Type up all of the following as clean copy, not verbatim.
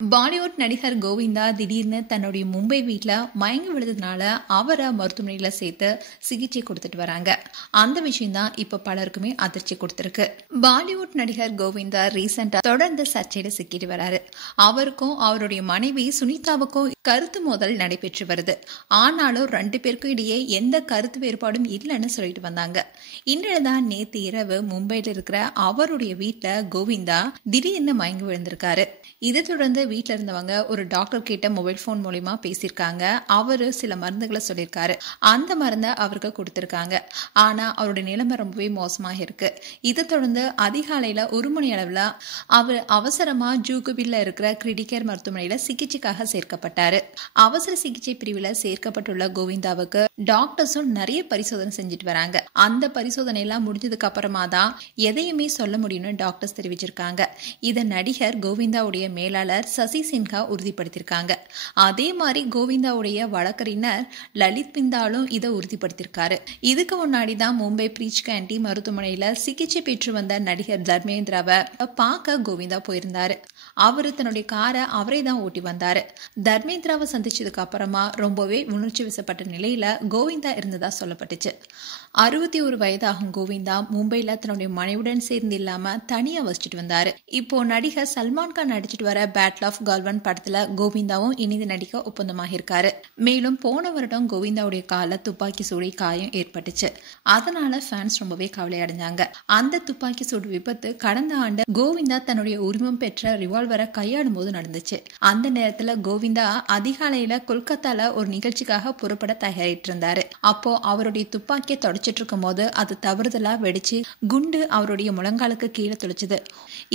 பாலிவுட் நடிகர் கோவிந்தா திடீர்னு தன்னுடைய மும்பை வீட்டில் மயங்கி விழுந்ததுனால அவரை மருத்துவமனையில் சேர்த்து சிகிச்சை கொடுத்துட்டு வராங்க. அந்த விஷயம் தான் இப்ப பலருக்குமே அதிர்ச்சி கொடுத்திருக்கு. பாலிவுட் நடிகர் கோவிந்தா ரீசெண்டா தொடர்ந்து சர்ச்சையில சிக்கிட்டு வராரு. அவருக்கும் அவருடைய மனைவி சுனிதாவுக்கும் கருத்து மோதல் நடைபெற்று வருது. ஆனாலும் 2 பேருக்கும் இடையே எந்த கருத்து வேறுபாடும் இல்லைன்னு சொல்லிட்டு வந்தாங்க. இன்றுதான் நேத்து இரவு மும்பையில் இருக்கிற அவருடைய வீட்டில் கோவிந்தா திடீர்னு மயங்கி விழுந்திருக்காரு. இதை தொடர்ந்து வீட்டில் இருந்தவங்க ஒரு டாக்டர் கிட்ட மொபைல் போன் மூலமா பேசியிருக்காங்க. அவரு சில மருந்துகளை சொல்லியிருக்காரு. அந்த மருந்தை அவருக்கு கொடுத்திருக்காங்க. ஆனா அவருடைய நிலைமை ரொம்பவே மோசமாக இருக்கு. இதை தொடர்ந்து அதிகாலையில 1 மணி அளவுல அவர் அவசரமா ஜூகுபில்ல இருக்கிற கிரிட்டிகேர் மருத்துவமனையில சிகிச்சைக்காக சேர்க்கப்பட்டாரு. அவசர சிகிச்சை பிரிவில் சேர்க்கப்பட்டுள்ள கோவிந்தாவுக்கு டாக்டர்ஸும் நிறைய பரிசோதனை செஞ்சுட்டு வராங்க. அந்த பரிசோதனை எல்லாம் முடிஞ்சதுக்கு அப்புறமா தான் எதையுமே சொல்ல முடியும்னு டாக்டர்ஸ் தெரிவிச்சிருக்காங்க. இதை நடிகர் கோவிந்தாவுடைய மேலாளர் சசி சின்ஹா உறுதிப்படுத்திருக்காங்க. அதே மாதிரி கோவிந்தாவுடைய வழக்கறிஞர் லலித் பிந்தாலும் இதை உறுதிப்படுத்திருக்காரு. இதுக்கு முன்னாடி தான் மும்பை பிரீச் கேண்டி மருத்துவமனையில சிகிச்சை பெற்று வந்த நடிகர் தர்மேந்திராவை பார்க்க கோவிந்தா போயிருந்தாரு. அவரு தன்னுடைய காரை அவரே தான் ஓட்டி வந்தாரு. தர்மேந்திராவை சந்திச்சதுக்கு அப்புறமா ரொம்பவே உணர்ச்சி வசப்பட்ட நிலையில கோவிந்தா இருந்ததா சொல்லப்பட்டுச்சு. 61 வயதாகும் கோவிந்தா மும்பைல தன்னுடைய மனைவியுடன் சேர்ந்து இல்லாம தனியா வசிச்சுட்டு வந்தாரு. இப்போ நடிகர் சல்மான் கான் நடிச்சிட்டு வர பேட்டில் ஆஃப் கால்வன் படத்துல கோவிந்தாவும் இணைந்து நடிக்க ஒப்பந்தமாக இருக்காரு. மேலும் போன வருடம் கோவிந்தாவுடைய கால துப்பாக்கி சூடி காயம் ஏற்பட்டுச்சு. அதனால ஃபேன்ஸ் ரொம்பவே கவலை அடைஞ்சாங்க. அந்த துப்பாக்கி சூடு விபத்து கடந்த ஆண்டு கோவிந்தா தன்னுடைய உரிமம் பெற்ற ரிவால்வரை கையாடும் போது நடந்துச்சு. அந்த நேரத்துல கோவிந்தா அதிகாலையில கொல்கத்தால ஒரு நிகழ்ச்சிக்காக புறப்பட தயாரிட்டு இருந்தாரு. அப்போ அவருடைய துப்பாக்கியை தொடச்சிட்டு இருக்கும் போது அது தவறுதலா வெடிச்சு குண்டு அவருடைய முழங்காலுக்கு கீழே துளைச்சது.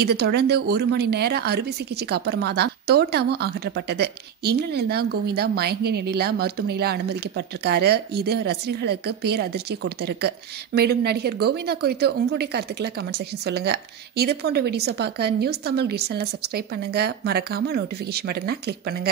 இதை தொடர்ந்து 1 மணி நேரம் அறுவை சிகிச்சைக்கு அப்புறமா தான் தோட்டாவும் அகற்றப்பட்டது. இந்நிலையில் தான் கோவிந்தா மயங்கிய நிலையில மருத்துவமனையில அனுமதிக்கப்பட்டிருக்காரு. இது ரசிகர்களுக்கு பேர் அதிர்ச்சி கொடுத்திருக்கு. மேலும் நடிகர் கோவிந்தா குறித்து உங்களுடைய கருத்துக்களை கமெண்ட் செக்ஷன் சொல்லுங்க. இது போன்ற வீடியோஸை பார்க்க நியூஸ் தமிழ் கிட்ஸ் சேனலை சப்ஸ்கிரைப் பண்ணுங்க. மறக்காம நோட்டிபிகேஷன் பட்டனை கிளிக் பண்ணுங்க.